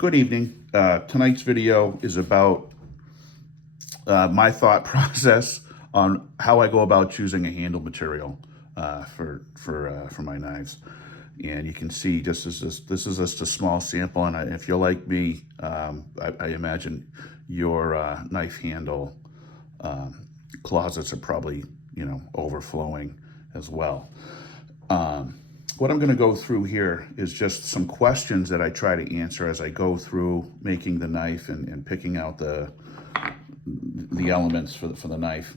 Good evening. Tonight's video is about my thought process on how I go about choosing a handle material for my knives. And you can see this is just a small sample, and if you're like me, I imagine your knife handle closets are probably overflowing as well. What I'm going to go through here is just some questions that I try to answer as I go through making the knife and picking out the elements for the knife.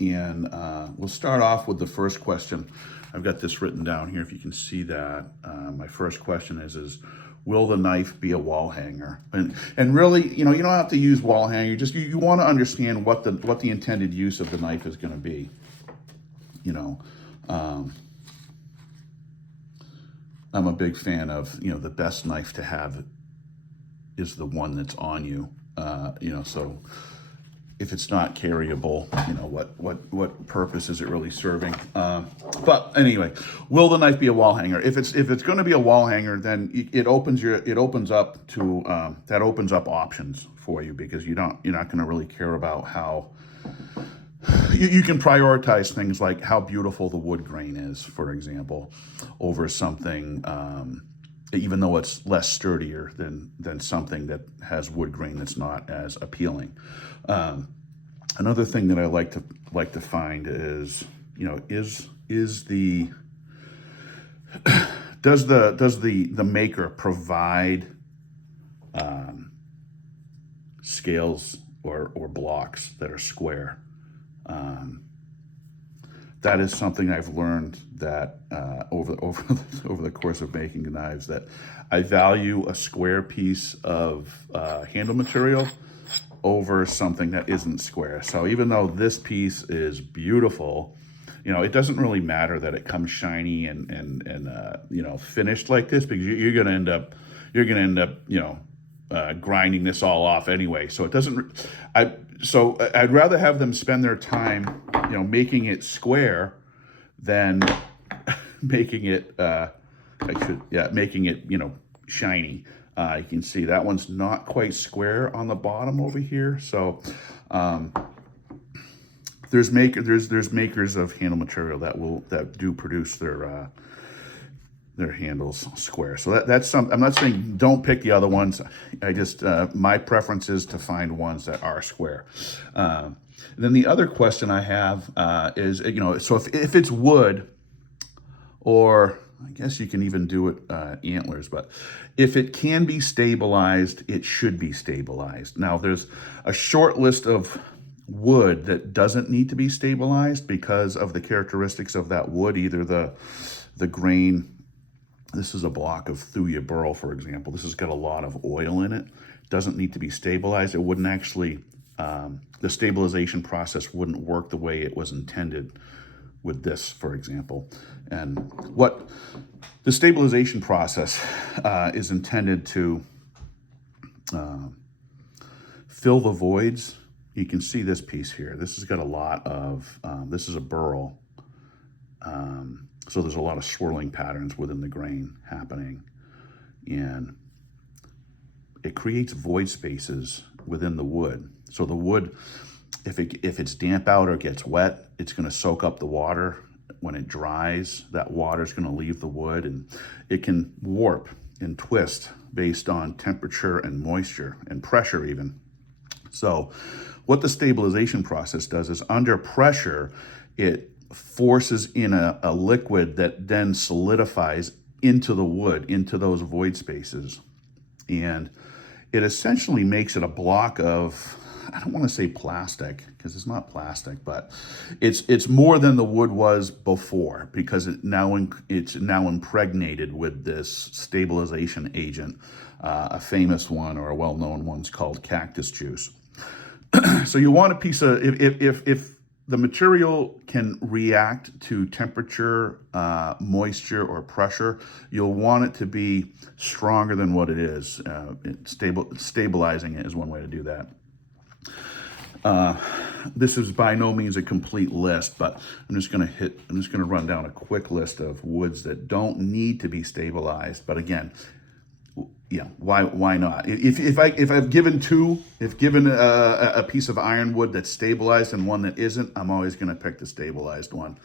And we'll start off with the first question. I've got this written down here, if you can see that. My first question is will the knife be a wall hanger? And really, you don't have to use wall hanger. You want to understand what the intended use of the knife is going to be. I'm a big fan of, the best knife to have is the one that's on you. So if it's not carryable, what purpose is it really serving? But anyway, will the knife be a wall hanger? If it's going to be a wall hanger, then it opens up options for you, because you're not going to really care about how. You can prioritize things like how beautiful the wood grain is, for example, over something, even though it's less sturdier than something that has wood grain that's not as appealing. Another thing that I like to find is, does the maker provide scales or blocks that are square? That is something I've learned that over the course of making knives, that I value a square piece of handle material over something that isn't square. So even though this piece is beautiful, it doesn't really matter that it comes shiny and finished like this, because you're going to end up grinding this all off anyway. So it doesn't. So I'd rather have them spend their time, making it square than making it, making it, shiny. You can see that one's not quite square on the bottom over here. So there's makers of handle material that do produce their handles square. So that's some. I'm not saying don't pick the other ones. I just my preference is to find ones that are square. Then the other question I have is, so if it's wood, or I guess you can even do it antlers, but if it can be stabilized, it should be stabilized. Now there's a short list of wood that doesn't need to be stabilized because of the characteristics of that wood, either the grain. This is a block of Thuya burl, for example. This has got a lot of oil in it. Doesn't need to be stabilized. It wouldn't actually, the stabilization process wouldn't work the way it was intended with this, for example. And what the stabilization process is intended to fill the voids. You can see this piece here. This has got a lot of, this is a burl. So there's a lot of swirling patterns within the grain happening, and it creates void spaces within the wood. So the wood, if it's damp out or gets wet, it's going to soak up the water. When it dries, that water is going to leave the wood, and it can warp and twist based on temperature and moisture and pressure even. So what the stabilization process does is, under pressure, it forces in a liquid that then solidifies into the wood, into those void spaces. And it essentially makes it a block of, I don't want to say plastic, because it's not plastic, but it's more than the wood was before, because it's now impregnated with this stabilization agent. A famous one, or a well-known one's called cactus juice. So you want a piece of, if the material can react to temperature, moisture, or pressure, you'll want it to be stronger than what it is. Stabilizing it is one way to do that. This is by no means a complete list, but I'm just going to run down a quick list of woods that don't need to be stabilized. But again, why not? If I've given a piece of ironwood that's stabilized and one that isn't, I'm always going to pick the stabilized one.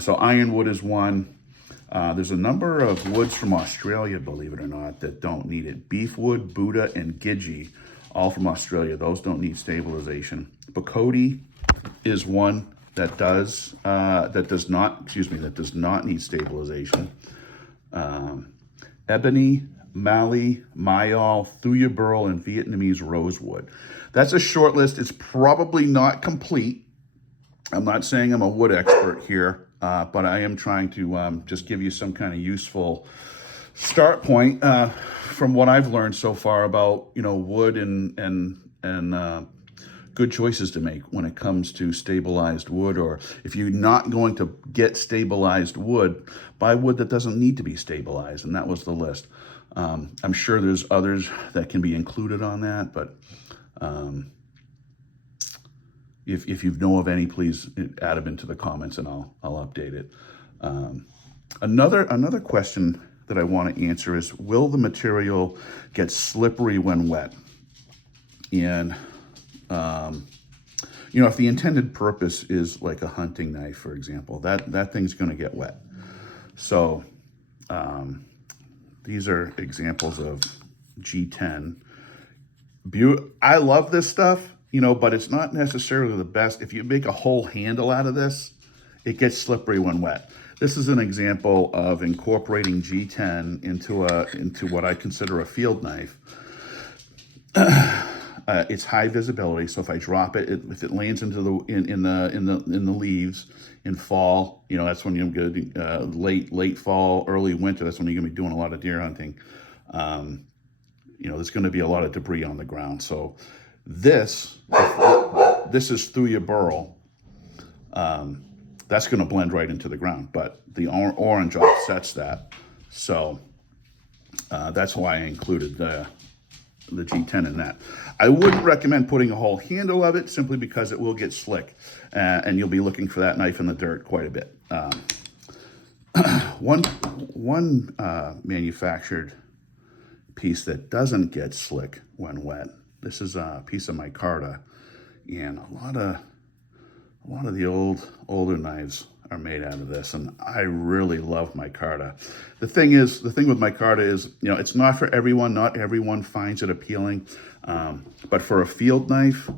So ironwood is one. There's a number of woods from Australia, believe it or not, that don't need it. Beefwood, Buddha, and Gidgee, all from Australia. Those don't need stabilization. Bocote is one that does not need stabilization. Ebony, Mallee, Mayol, Thuya Burl, and Vietnamese rosewood. That's a short list. It's probably not complete. I'm not saying I'm a wood expert here, but I am trying to just give you some kind of useful start point from what I've learned so far about wood and good choices to make when it comes to stabilized wood, or if you're not going to get stabilized wood, buy wood that doesn't need to be stabilized, and that was the list. I'm sure there's others that can be included on that, but if you know of any, please add them into the comments and I'll update it. Another question that I want to answer is, will the material get slippery when wet? And if the intended purpose is like a hunting knife, for example, that thing's going to get wet. So these are examples of G10. I love this stuff, but it's not necessarily the best. If you make a whole handle out of this, it gets slippery when wet. This is an example of incorporating G10 into what I consider a field knife. It's high visibility, so if I drop it, if it lands into in the leaves in fall, that's when you're going to late fall, early winter. That's when you're going to be doing a lot of deer hunting. There's going to be a lot of debris on the ground. So this is Thuya Burl. That's going to blend right into the ground, but the orange offsets that. So that's why I included the G10 in that. I wouldn't recommend putting a whole handle of it, simply because it will get slick, and you'll be looking for that knife in the dirt quite a bit. One manufactured piece that doesn't get slick when wet. This is a piece of micarta, and a lot of the older knives are made out of this, and I really love micarta. The thing with micarta is, it's not for everyone. Not everyone finds it appealing, but for a field knife,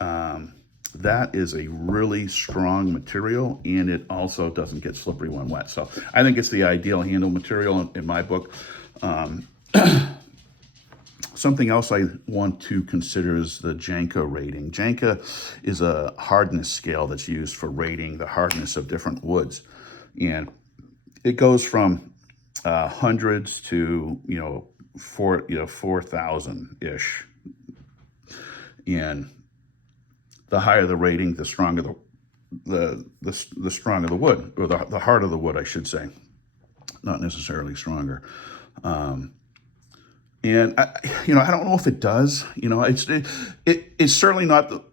that is a really strong material, and it also doesn't get slippery when wet. So I think it's the ideal handle material in my book. Something else I want to consider is the Janka rating. Janka is a hardness scale that's used for rating the hardness of different woods. And it goes from hundreds to 4,000-ish. And the higher the rating, the stronger the stronger the wood, or the harder the wood, I should say. Not necessarily stronger. And I don't know if it does. It's certainly not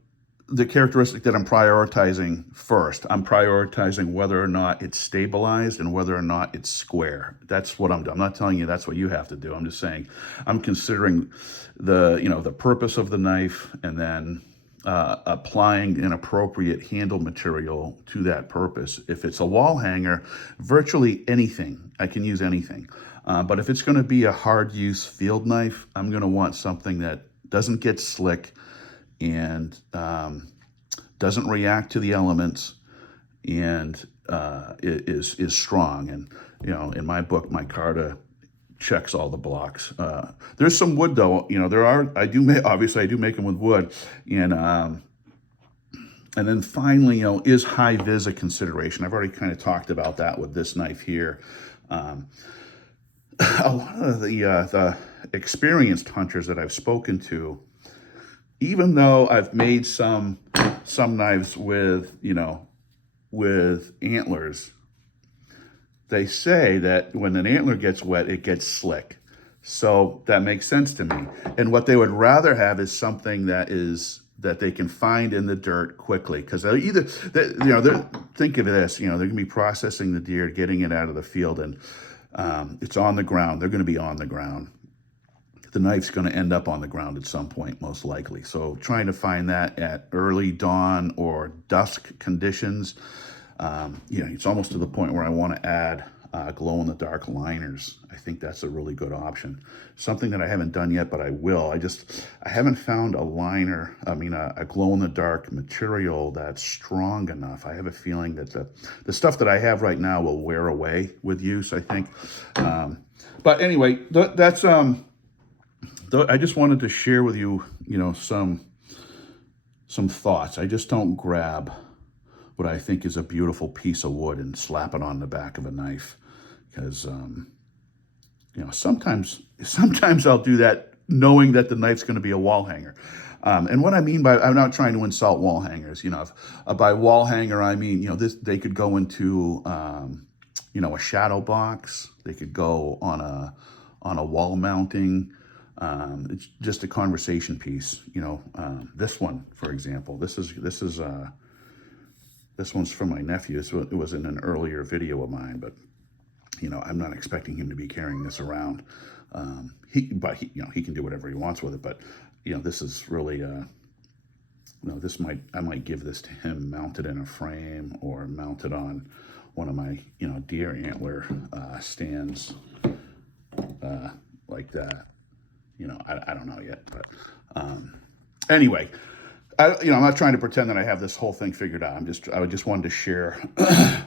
the characteristic that I'm prioritizing first. I'm prioritizing whether or not it's stabilized and whether or not it's square. That's what I'm doing. I'm not telling you that's what you have to do. I'm just saying I'm considering the purpose of the knife, and then applying an appropriate handle material to that purpose. If it's a wall hanger, virtually anything, I can use anything. But if it's going to be a hard use field knife, I'm going to want something that doesn't get slick and doesn't react to the elements, and is strong. And in my book, micarta checks all the blocks. There's some wood though. I do make them with wood, and then finally, is high vis a consideration? I've already kind of talked about that with this knife here. A lot of the experienced hunters that I've spoken to, even though I've made some knives with antlers, they say that when an antler gets wet, it gets slick. So that makes sense to me. And what they would rather have is something that they can find in the dirt quickly, because think of this, they're going to be processing the deer, getting it out of the field, and it's on the ground. They're going to be on the ground. the knife's going to end up on the ground at some point, most likely. So trying to find that at early dawn or dusk conditions, it's almost to the point where I want to add glow-in-the-dark liners. I think that's a really good option. Something that I haven't done yet, but I will. I haven't found a liner, a glow-in-the-dark material that's strong enough. I have a feeling that the stuff that I have right now will wear away with use, I think. But anyway, that's I just wanted to share with you, some thoughts. I just don't grab what I think is a beautiful piece of wood and slap it on the back of a knife, because sometimes I'll do that knowing that the knife's going to be a wall hanger. And what I mean by, I'm not trying to insult wall hangers. By wall hanger I mean they could go into a shadow box. They could go on a wall mounting. It's just a conversation piece. This one, for example, this one's from my nephew. So it was in an earlier video of mine, but I'm not expecting him to be carrying this around. He can do whatever he wants with it. But this is really I might give this to him mounted in a frame or mounted on one of my deer antler stands like that. I don't know yet, but anyway. I'm not trying to pretend that I have this whole thing figured out. I just wanted to share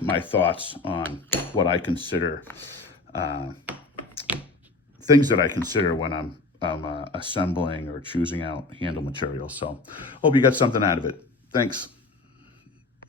my thoughts on what I consider things that I consider when I'm assembling or choosing out handle materials. So hope you got something out of it. Thanks.